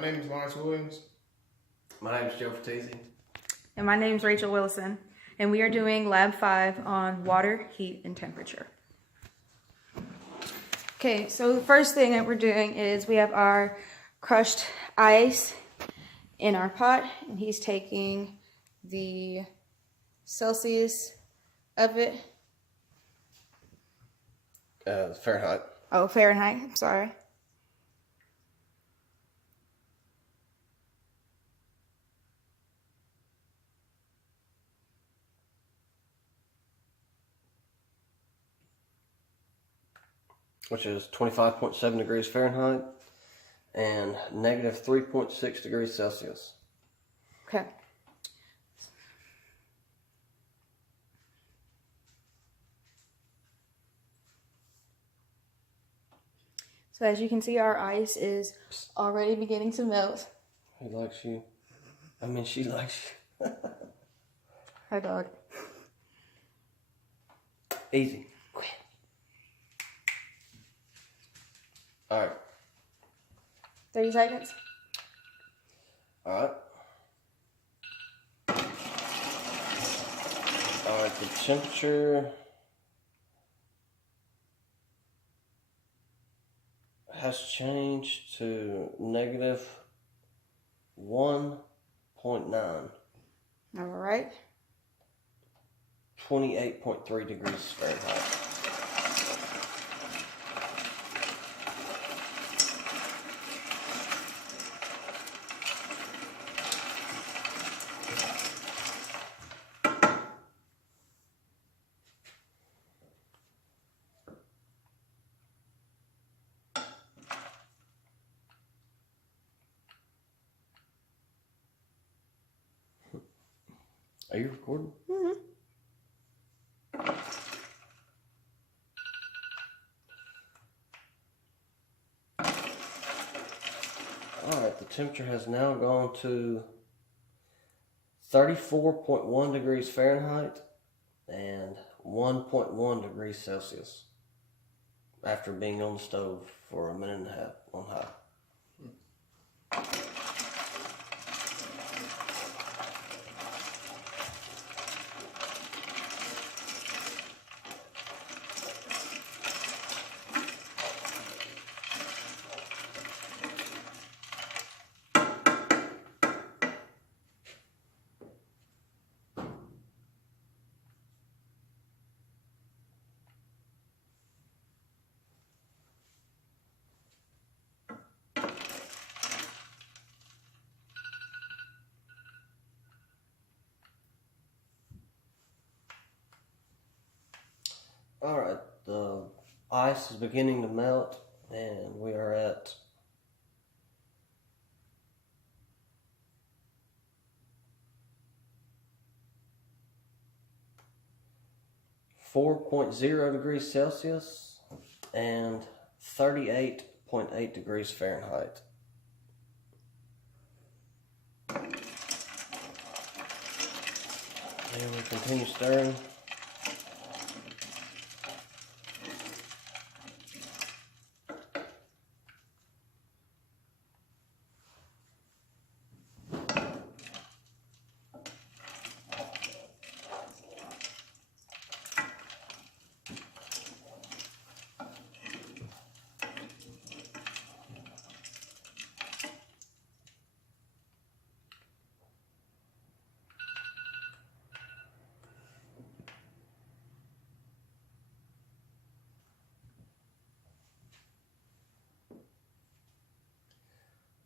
My name is Lawrence Williams. My name is Joe Fratesi. And my name is Rachel Willison. And we are doing Lab 5 on water, heat, and temperature. Okay, so the first thing that we're doing is we have our crushed ice in our pot. And he's taking the Celsius of it. Fahrenheit. Oh, Fahrenheit, I'm sorry. Which is 25.7 degrees Fahrenheit and negative 3.6 degrees Celsius. Okay. So as you can see, our ice is already beginning to melt. He likes you. I mean, she likes you. Hi, dog. Easy. Quit. All right. 30 seconds. All right. All right, the temperature has changed to negative 1.9. All right. 28.3 degrees Fahrenheit. Are you recording? Mm-hmm. Alright, the temperature has now gone to 34.1 degrees Fahrenheit and 1.1 degrees Celsius after being on the stove for a minute and a half on high. Alright, the ice is beginning to melt and we are at 4.0 degrees Celsius and 38.8 degrees Fahrenheit. And we continue stirring.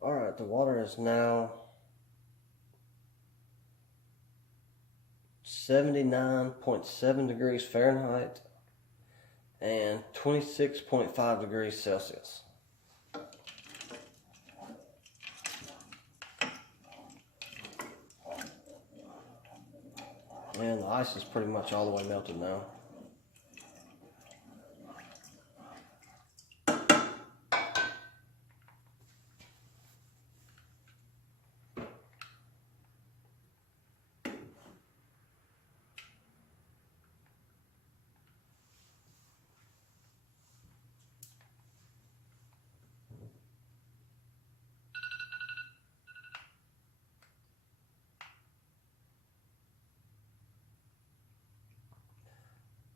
Alright, the water is now 79.7 degrees Fahrenheit and 26.5 degrees Celsius. And the ice is pretty much all the way melted now.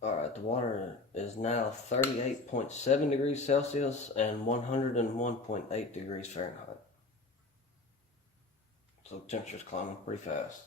Alright, the water is now 38.7 degrees Celsius and 101.8 degrees Fahrenheit. So temperature's climbing pretty fast.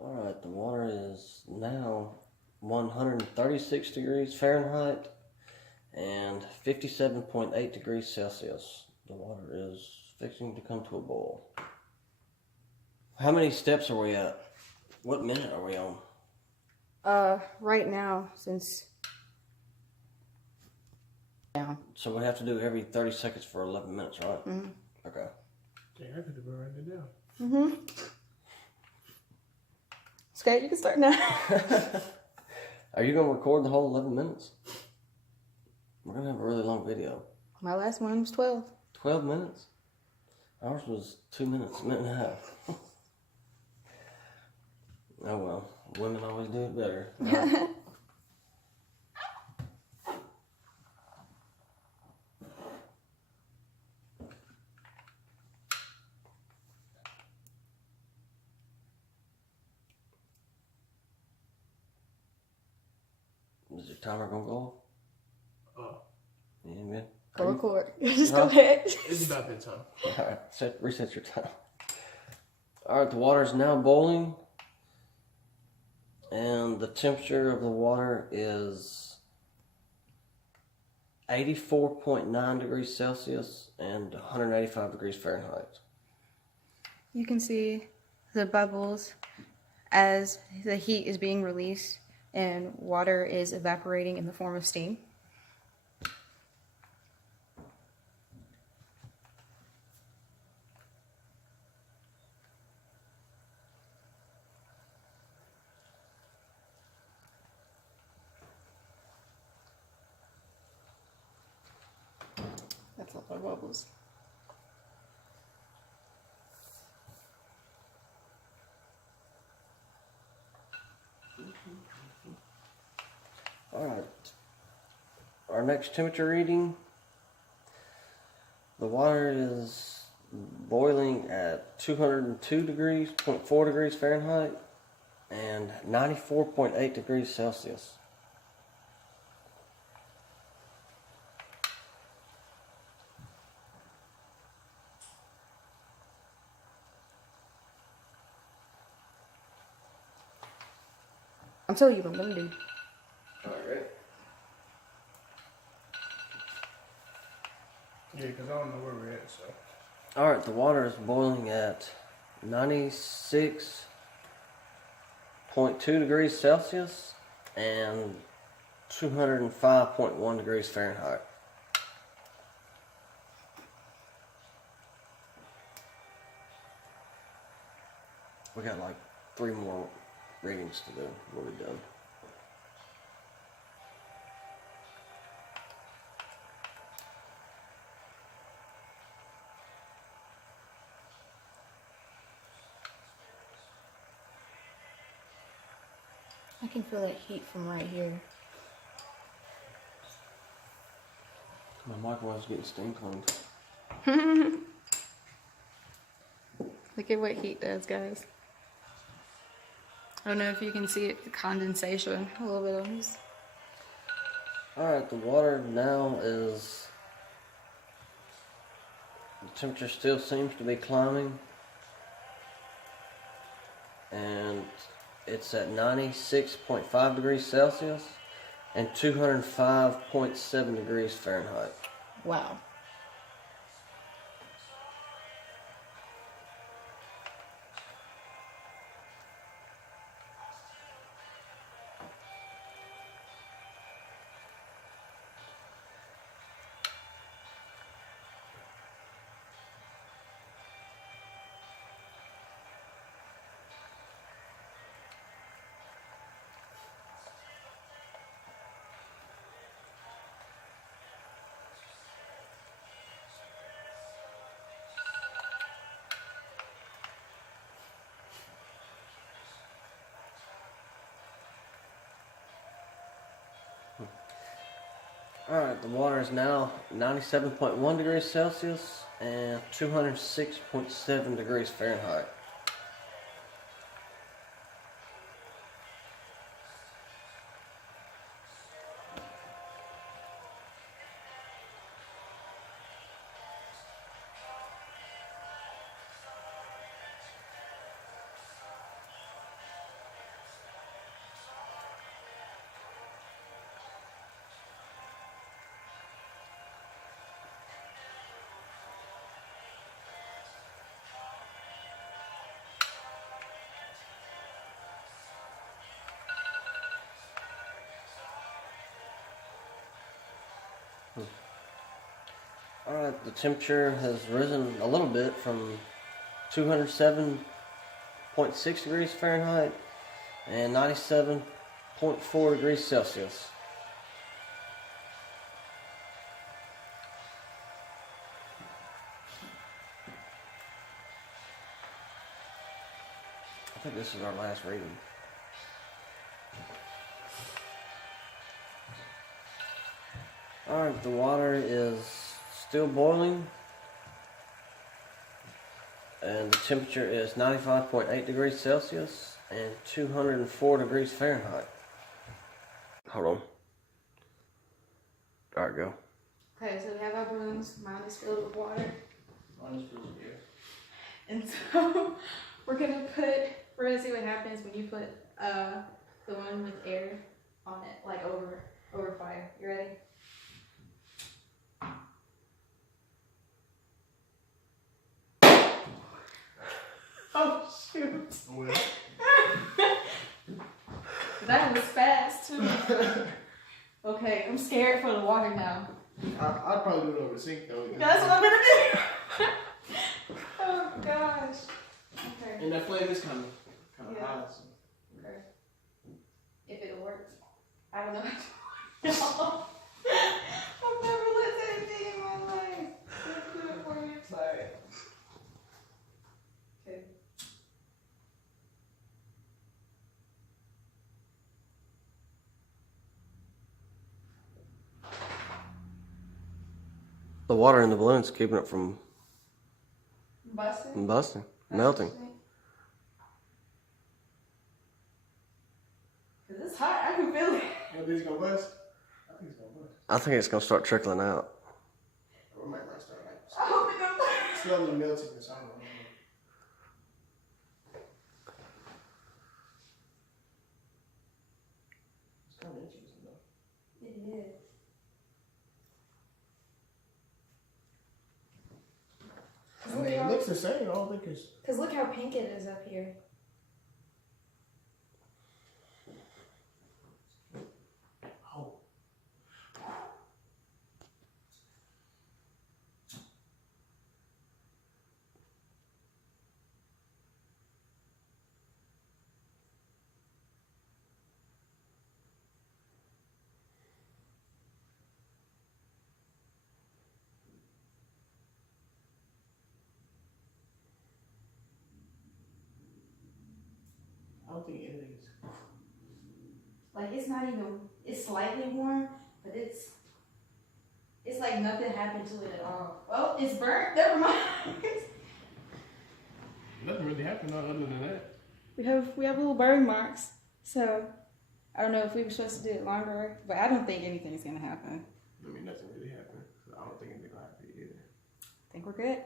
Alright, the water is now 136 degrees Fahrenheit and 57.8 degrees Celsius. The water is fixing to come to a boil. How many steps are we at? What minute are we on? Right now, since down. So we have to do every 30 seconds for 11 minutes, right? Mm-hmm. Okay. Dang, I could have been writing it down. Mm-hmm. Okay, you can start now. Are you going to record the whole 11 minutes? We're going to have a really long video. My last one was 12. 12 minutes? Ours was 2 minutes, a minute and a half. Oh well, women always do it better. Right? Is your timer going to go off? Oh, Yeah, man. Go record. Just go ahead. it's about that time. Alright, reset your time. Alright, the water is now boiling. And the temperature of the water is 84.9 degrees Celsius and 185 degrees Fahrenheit. You can see the bubbles as the heat is being released and water is evaporating in the form of steam. That's a lot of bubbles. Alright, our next temperature reading, the water is boiling at 202.4 degrees Fahrenheit and 94.8 degrees Celsius. I'm telling you what I'm gonna do. Alright. Yeah, because I don't know where we're at, so. Alright, the water is boiling at 96.2 degrees Celsius and 205.1 degrees Fahrenheit. We got like 3 more readings to do. We'll be done. I can feel that heat from right here. My microwave's getting steam cleaned. Look at what heat does, guys. I don't know if you can see it, the condensation a little bit on this. Alright, the water now is... The temperature still seems to be climbing. And it's at 96.5 degrees Celsius and 205.7 degrees Fahrenheit. Wow. Alright, the water is now 97.1 degrees Celsius and 206.7 degrees Fahrenheit. Alright, the temperature has risen a little bit from 207.6 degrees Fahrenheit and 97.4 degrees Celsius. I think this is our last reading. Alright, the water is still boiling, and the temperature is 95.8 degrees Celsius and 204 degrees Fahrenheit. Hold on. Alright, go. Okay, so we have our brooms. Mine is filled with water. Mine is filled with air. And so we're gonna see what happens when you put the one with air on it, like over fire. You ready? Oh shoot! Well, That was fast too. Okay, I'm scared for the water now. I'd probably do it over the sink though. That's what I'm gonna do. Oh gosh. Okay. And that flame is kind of Yeah. high. So. Okay. If it works, I don't know. No. I've never lit anything in my life. Let's do it for you. I'm sorry. Okay. The water in the balloon's keeping it from Busting? busting, melting. Cause it's hot. I can feel it. What, these gonna bust? I think it's gonna bust. I think it's gonna start trickling out. Or it might not start like I hope it don't. slowly melting or something. It's kind of interesting though. It is. I mean, it looks the same. I don't think it's. Cause look how pink it is up here. Oh. I don't think anything is. Like it's not even. It's slightly warm, but it's like nothing happened to it at all. Well, it's burnt. Never mind. Nothing really happened other than that. We have little burn marks. So I don't know if we were supposed to do it longer, but I don't think anything's gonna happen. I mean, nothing really happened. So I don't think anything will happen either. I think we're good.